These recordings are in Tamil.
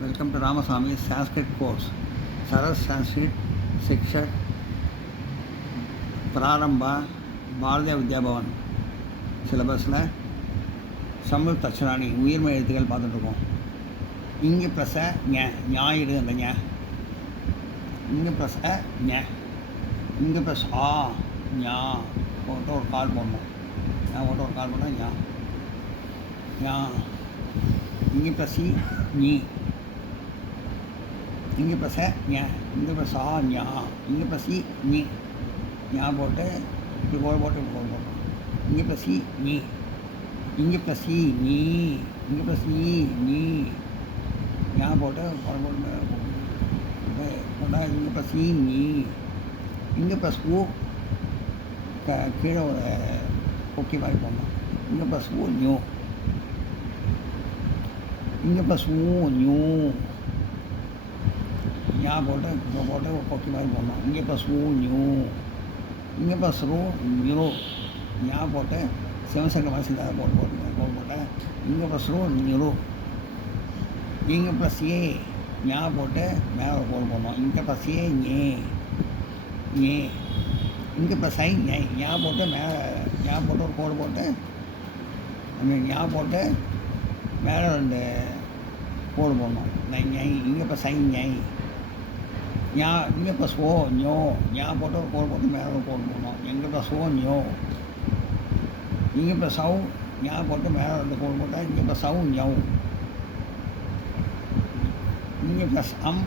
Welcome to Ramasamy Sanskrit course. Saras Sanskrit Shiksha Prarambha Bharatiya Vidya Bhavan சிலபஸில் சம்யுக்த அக்ஷராணி உயிர்மை எழுத்துக்கள் பார்த்துட்ருக்கோம். இங்கே ப்ளஸ் ஞாயிறு அந்த ஞ, இங்கே ப்ளஸ் ஞ, இங்கே ப்ளஸ் ஞா போட்டு ஒரு கால் போடணும். போட்டு ஒரு கால் போட்டால் ஞா, இங்கே ப்ளஸ் நீ, இங்கே ப்ளஸ் ஞ, இங்கே ப்ளஸ் ஞா, இங்கே ப்ளஸ் நீ, ஞா போட்டு இப்படி கோல் போட்டு இப்படி கோல் போட்டோம். இங்கே ப்ளஸ் நீ, இங்கே ப்ளஸ் நீ, இங்கே ப்ளஸ் நீ, ஞா போட்டு கோல் போட்டு போட்டால் இங்கே ப்ளஸ் நீ, இங்கே ப்ளஸ் கீழே ஒரு கொக்கி மாதிரி போடணும். இங்கே ப்ளஸ் நியூ, இங்கே ப்ளஸ் நியூ, ஞா போட்டு போட்டு ஒரு கொக்கி மாதிரி போடணும். இங்கே ப்ளஸ் நியூ, இங்கே ப்ளஸ் நியூ, ஞா போட்டு சிவசங்கர மாதிரி சிந்தாத போட்டேன். இங்கே ப்ளஸ் நியூ, இங்கே ப்ளஸ் ஞா போட்டு மேலே ஒரு கோல் போடணும். இங்கே ப்ளஸ் ஞே, இங்கே ப்ளஸ் ஞா போட்டு மேலே ஞா போட்டு ஒரு கோல் போட்டு ஞா போட்டு மேலே 2 கோல் போடணும். இங்கே ப்ளஸ் ஞை, ஞா, இங்கே ப்ளஸ் ஞோ, ஞா போட்டு ஒரு கோல் போட்டு மேலே ஒரு கோல் போடணும். இங்கே ப்ளஸ் ஞோ, இங்கே ப்ளஸ் ஞா போட்டு மேலே 2 கோல் போட்டால் இங்கே ப்ளஸ் ஞௌ, இங்கே ப்ளஸ் எம்,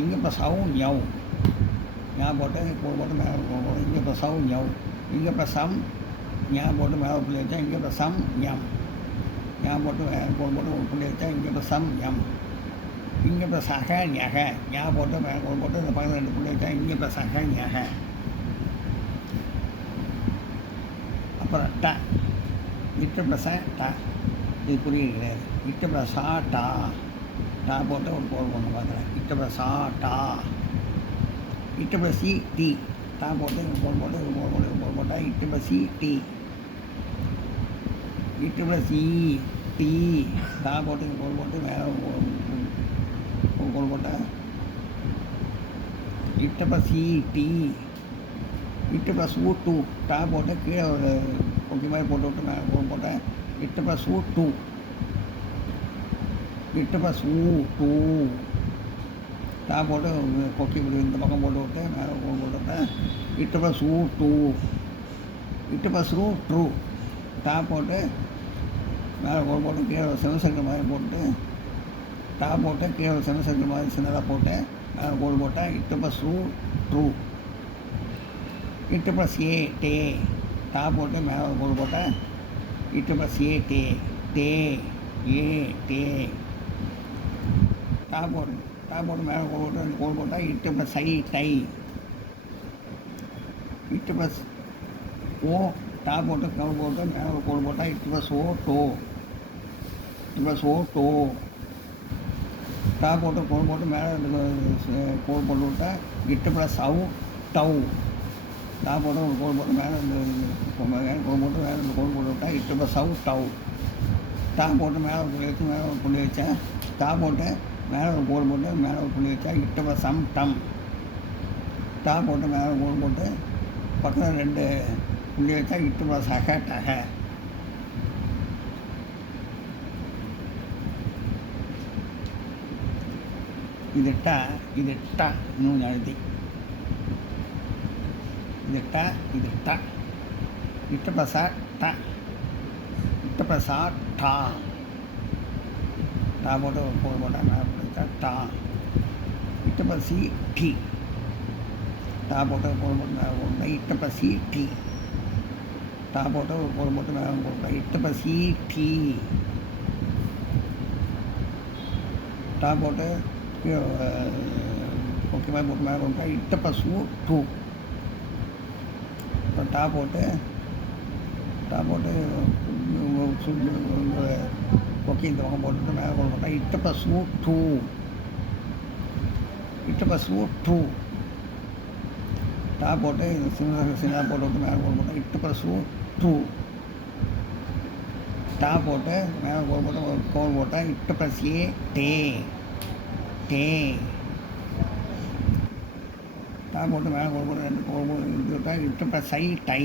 இங்கே ப்ளஸ் ஞௌ, ஞா போட்டு கோல் போட்டு மேலே கோல் போட்டு இங்கே ப்ளஸ் ஞௌ, இங்கே ப்ளஸ் ஞா போட்டு மேலே புள்ளி வச்சா இங்கே ப்ளஸ் எம், ஞா போட்டு கோல் போட்டு ஒரு புள்ளி வச்சா இங்கே ப்ளஸ் எம், இங்கே ப்ளஸ் ஞக, ஞா போட்டு மேலே கோல் போட்டு இந்த பக்கத்தில் 2 புள்ளி வச்சா இங்கே ப்ளஸ் ஞக. அப்புறம் இட்டு ப்ளஸ் இது புரியுது கிடையாது. இட்டு ப்ளஸ் டா போட்டு ஒரு கோல் போடணும். பார்க்குறேன். இட்டு ப்ளஸ் இட்டு ப்ளஸ் டி, டா போட்டு கோல் போட்டு கோல் போட்டால் இட்டு ப்ளஸ் டி, இட்டு ப்ளஸ் டி, டா போட்டு கோல் போட்டு மேலே ஒரு கோல் போட்டால் இட்டு ப்ளஸ் டி, இட்டு ப்ளஸ் டூ, டா போட்டு கீழே ஒரு கொக்கி மாதிரி போட்டு விட்டு மேலே கோல் போட்டேன். இட்டு ப்ளஸ் டூ, இட்டு ப்ளஸ் டூ, டா போட்டு கொக்கி இப்படி இந்த பக்கம் போட்டு விட்டு மேலே கோல் போட்டுவிட்டேன். இட்டு ப்ளஸ் டூ, இட்டு ப்ளஸ் ட்ரூ, டா போட்டு மேலே கோல் போட்டு கீழே செவசங்கர் மாதிரி போட்டு டா போட்டு கீழே செவசங்கர் மாதிரி சின்னதாக போட்டு மேலே கோல் போட்டேன். இட்டு ப்ளஸ் ட்ரூ, இட்டு ப்ளஸ் டே, டா போட்டு மேலே கோல் போட்டேன். இட்டு ப்ளஸ் டே, டா போட்டு மேலே கோல் போட்டு கோல் போட்டால் இட்டு ப்ளஸ் டை, இட்டு ப்ளஸ் டா போட்டு கோல் போட்டு மேலே கோல் போட்டால் இட்டு ப்ளஸ் டோ, இட்டு ப்ளஸ் டோ, டா போட்டு கோல் போட்டு மேலே கோல் போட்டு விட்டால் இட்டு ப்ளஸ் டவ், டா போட்டு ஒரு கோல் போட்டு மேலே கோல் போட்டு மேலே 2 கோல் போட்டு விட்டால் இட்டு ப்ளஸ் டவ், டா போட்டு மேலே ஒரு புள்ளி வச்சு மேலே ஒரு புள்ளி வச்சேன். டா போட்டு மேலே ஒரு கோல் போட்டு மேலே ஒரு புள்ளி வச்சா இட்டு ப்ளஸ் டம், டா போட்டு மேலே கோல் போட்டு பக்கத்தில் 2 புள்ளி வச்சா இட்டு ப்ளஸ் டக. இது டா இன்னும் எழுதி இது டா, இட்டு ப்ளஸ் டா, இட்டு ப்ளஸ் டா, டா போட்டு ஒரு கோல் போட்டால் மேலே போட்டா டா, இட்டு ப்ளஸ் டி, டா போட்டு ஒரு கோல் போட்டு மேலே போட்டா இட்டு ப்ளஸ் டி, டா போட்டு ஒரு கோல் போட்டு மேலே போட்டா இட்டு ப்ளஸ் டி, டா போட்டு ஓகே மாதிரி போட்டு மேலே போட்டா இட்டு ப்ளஸ் டூ, அப்புறம் டா போட்டு ஓகே இந்த பக்கம் போட்டுட்டு மேலே கோல் போட்டால் இட்டு ப்ளஸ் டூ, இட்டு ப்ளஸ் டூ, டா போட்டு சின்னதாக போட்டு விட்டு மேலே கோல் போட்டால் இட்டு ப்ளஸ் டூ, டா போட்டு மேலே கோல் போட்டு கோல் போட்டால் இட்டு ப்ளஸ் ஏ டே டே. டா போட்டு மேலே கோல் போட்டு 2 கோல் போட்டு இது விட்டால் இட்டு ப்ளஸ் ஐ டை.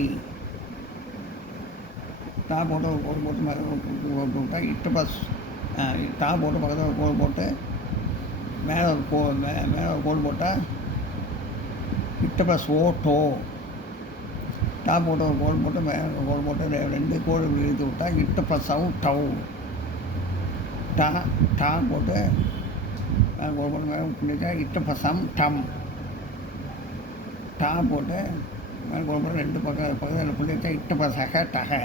டா போட்டு ஒரு கோல் போட்டு மேலே போட்டு விட்டால் இட்டு ப்ளஸ் டா போட்டு பக்கத்தில் ஒரு கோல் போட்டு மேலே ஒரு மேலே ஒரு கோல் போட்டால் இட்டு ப்ளஸ் ஓ டோ. டா போட்டு ஒரு கோல் போட்டு மேலே ஒரு கோல் போட்டு 2 கோல் இழுத்து விட்டால் இட்டு ப்ளஸ் அவு டவு. டா டா போட்டு மேலே கோல் போட்டு மேலே பிடிச்சா இட்டு ப்ளஸ் அம் டம். டா போட்டு மேலே கோல் போட்டு 2 பக்கத்தில் பிடிச்சா இட்டு ப்ளஸ் அக டக.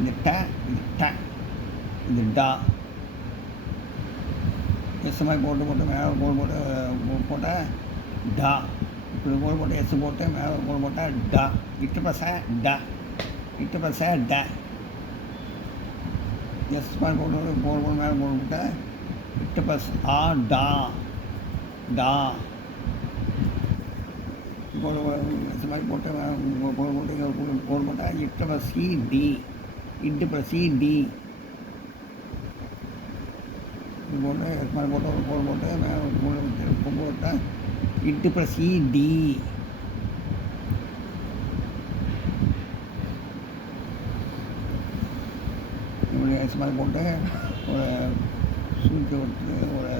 இது ட இது ட இது டா. எஸ் மாதிரி போட்டு மேலே கோல் போட்டு போட்டால் டா. இப்படி கோல் போட்டு எஸ் போட்டு மேலே கோல் போட்டால் டா. இட்டு ப்ளஸ் டா இட்டு ப்ளஸ் ட. எஸ் மாதிரி போட்டு கோல் போட்டு மேலே கோல் போட்டால் இட்டு ப்ளஸ் ஆ டா டா. கோல் எஸ் மாதிரி போட்டு கோல் போட்டு கோல் போட்டால் இட்டு ப்ளஸ் சி டி இட்டு ப்ளஸ் சி டி. இது போட்டு எஸ் மாதிரி போட்டு ஒரு கோல் போட்டு மேலே கொம்பு போட்டால் இட்டு ப்ளஸ் சி டி. இப்படி எஸ் மாதிரி போட்டு ஒரு சூழ்ச்சி விட்டு ஒரு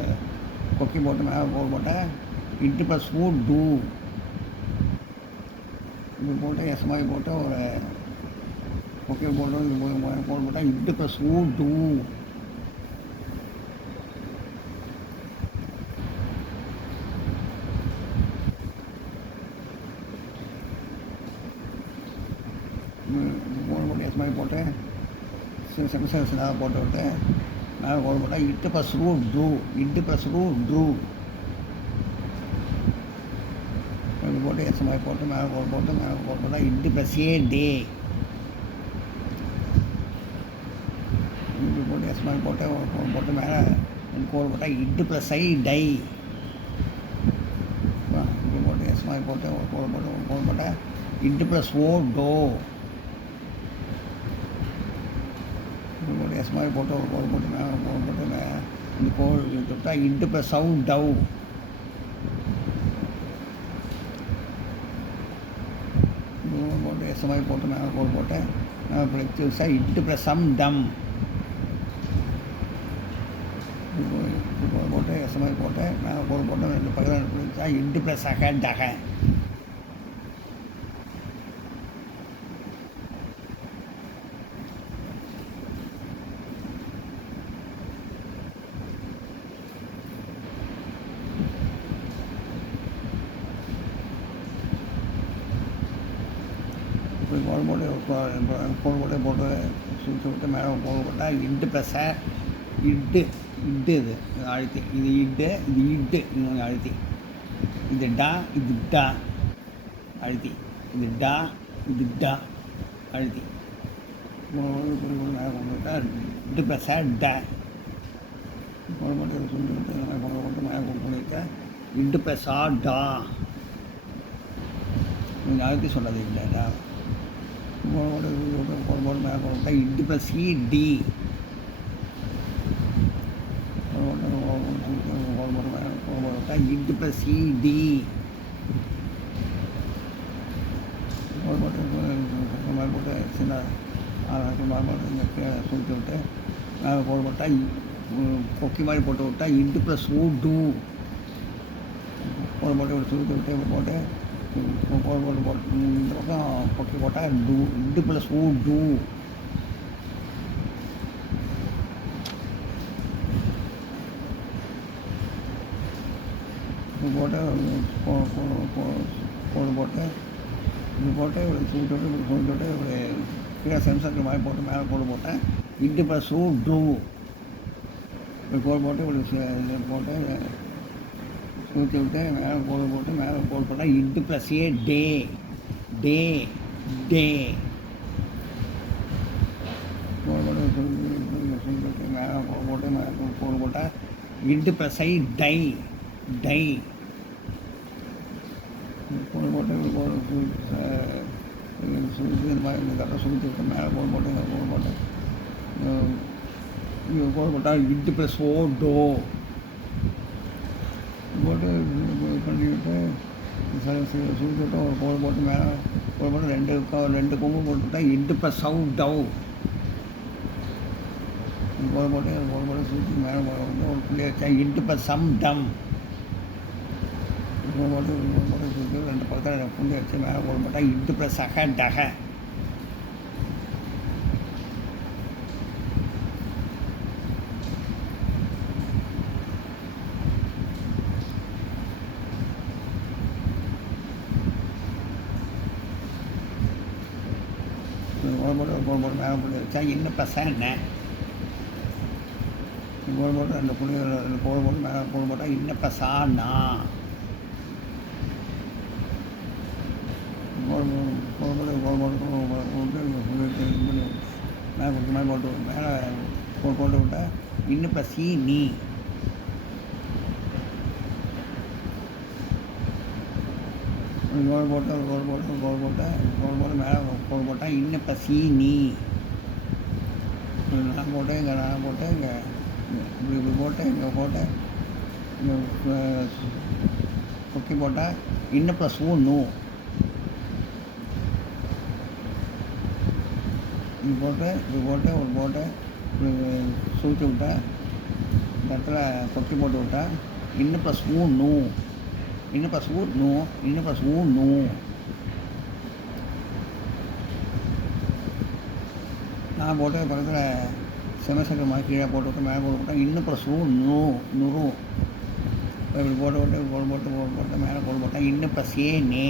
கொக்கி போட்டு மேலே கோல் போட்டால் இட்டு ப்ளஸ் ஊ டூ. இப்படி போட்டு எஸ் மாதிரி போட்டு ஒரு கொக்கி போட்டு இது கோல் போட்டால் இட்டு ப்ளஸ் ஊ டூ. கோல் போட்டு எஸ் மாதிரி போட்டு செமிஸ்டர் போட்டு விட்டு மேலே கோல் போட்டால் இட்டு ப்ளஸ் ரூ ட்ரூ இட்டு ப்ளஸ் ரூ ட்ரூ. இது போட்டு எஸ் மாதிரி போட்டு மேலே கோல் போட்டால் இட்டு ப்ளஸ் ஏ டே. இப்படி போட்டு எஸ் மாதிரி போட்டு கோல் போட்டு மேலே கோல் போட்டால் இட்டு ப்ளஸ் ஐ டை. இப்படி போட்டு எஸ் மாதிரி போட்டு கோல் போட்டால் இட்டு ப்ளஸ் ஓ டோ. எஸ் மாதிரி போட்டு ஒரு கோல் போட்டு மேலே கோல் போட்டு இந்த கோல் தொட்டால் இட்டு ப்ளஸ் சவு டவு. போட்டு எஸ் மாதிரி போட்டு மேலே கோல் போட்டு மேலே பிடிச்சா இட்டு ப்ளஸ் சம் டம். கோல் போட்டு எஸ் மாதிரி போட்டு மேலே கோல் போட்டு 2 பக்கத்தில் பிடிச்சா இட்டு ப்ளஸ் அக டக. இப்படி கோல் போட்டு சுற்றி விட்டு மேலே கோல் போட்டால் இட்டு ப்ளஸ் இட்டு இட்டு இது அழுத்தி இது இட்டு இது இட்டு இன்னொன்று அழுத்தி இது டா இது டா அழுத்தி இது டா இது டா அழுத்தி மேலே கொண்டு விட்டால் இட்டு ப்ளஸ் டா. கோல் போட்டு சுற்றி விட்டு இந்த மாதிரி கோல் போட்டு மேலே கொண்டு விட்டால் இட்டு ப்ளஸ் ஆ டா. கொஞ்சம் அழுத்தி சொன்னது இல்லை டா. கோல் போட்டு மேலே கோல் போட்டால் இட்டு ப்ளஸ் சி டி. கோல் போட்டு மேலே கோல் போட்டால் இட்டு ப்ளஸ் சி டி. கோல் போட்டு மேலே போட்டு சின்ன மேலே போட்டு இந்த கீழே சுற்றி விட்டு மேலே கோல் போட்டால் கொக்கி மாதிரி போட்டு விட்டால் இட்டு ப்ளஸ் ஊ டூ. கோல் போட்டு சுற்றி விட்டு போட்டு கோல் போட்டு இந்த பக்கம் கொக்கி போட்டால் டூ இட்டு ப்ளஸ் ஊ டூ. இது போட்டு கோல் போட்டு இது போட்டு ஒரு சுற்றி விட்டு ஒரு கீழே சென்சர் மாதிரி போட்டு மேலே கோல் போட்டேன் இட்டு ப்ளஸ் ஊ டூ. ஒரு கோல் போட்டு ஒரு இது போட்டு ஊற்றி விட்டு மேலே கோல் போட்டு மேலே கோல் போட்டால் இட்டு ப்ளஸ் ஏ டே டே டே. கோல் போட்டு மேலே கோல் போட்டு மேலே கோல் போட்டால் இட்டு ப்ளஸ் ஐ டை டை. கோல் போட்டு சுற்றி இந்த மாதிரி இந்த கரெக்டாக சுற்றி விட்டு மேலே கோடு போட்டு இங்கே கோடு போட்டு இங்கே கோடு போட்டால் இட்டு ப்ளஸ் ஓ டோ போட்டு பண்ணிவிட்டு சுற்றி விட்டு ஒரு கோடு போட்டு மேலே கோடு போட்டு ரெண்டு கொம்பு போட்டுவிட்டா இட்டு ப்ளஸ் சவு டவு கோடு போட்டு சுற்றி மேலே வந்து ஒரு புள்ளி வச்சா இட்டு ப்ளஸ் சம் டம் கோடு போட்டு சுற்றி ரெண்டு பக்கத்தில் புள்ளி வச்சு மேலே கோடு போட்டால் இட்டு ப்ளஸ் சக டக கோடு போட்டு மேலே புள்ளி வச்சா இன்னும் ப்ளஸ் என்ன கோடு போட்டு ரெண்டு புள்ளி ரெண்டு கோடு போட்டு மேலே கோடு போட்டால் இன்னும் ப்ளஸ் ஆனா கோடு போட்டு மேலே போட்டு மேலே போட்டு விட்டால் இன்னும் ப்ளஸ் சி நீ கோடு போட்டு மேலே கோடு போட்டால் இன்னும் ப்ளஸ் சி நீ நான் போட்டேன் இங்கே இப்படி போட்டேன் இங்கே போட்டேன் கொக்கி போட்டால் இன்னும் ப்ளஸ் ஒன்று இப்படி போட்டு ஒரு போட்டு சுற்றி விட்டேன் இந்த இடத்துல கொக்கி போட்டு விட்டேன் இன்னும் ப்ளஸ் ஒன்று இன்னும் ப்ளஸ் ஒன்று இன்னும் ப்ளஸ் ஒன்று நான் போட்டு பக்கத்தில் செமசக்கர் மாதிரி கீழே போட்டு விட்டு மேலே போட்டு விட்டேன் இன்னும் ப்ளஸ் நுறு இப்படி போட்டு மேலே போட்டு போட்டேன் இன்னும் ப்ளஸ் ஏ நே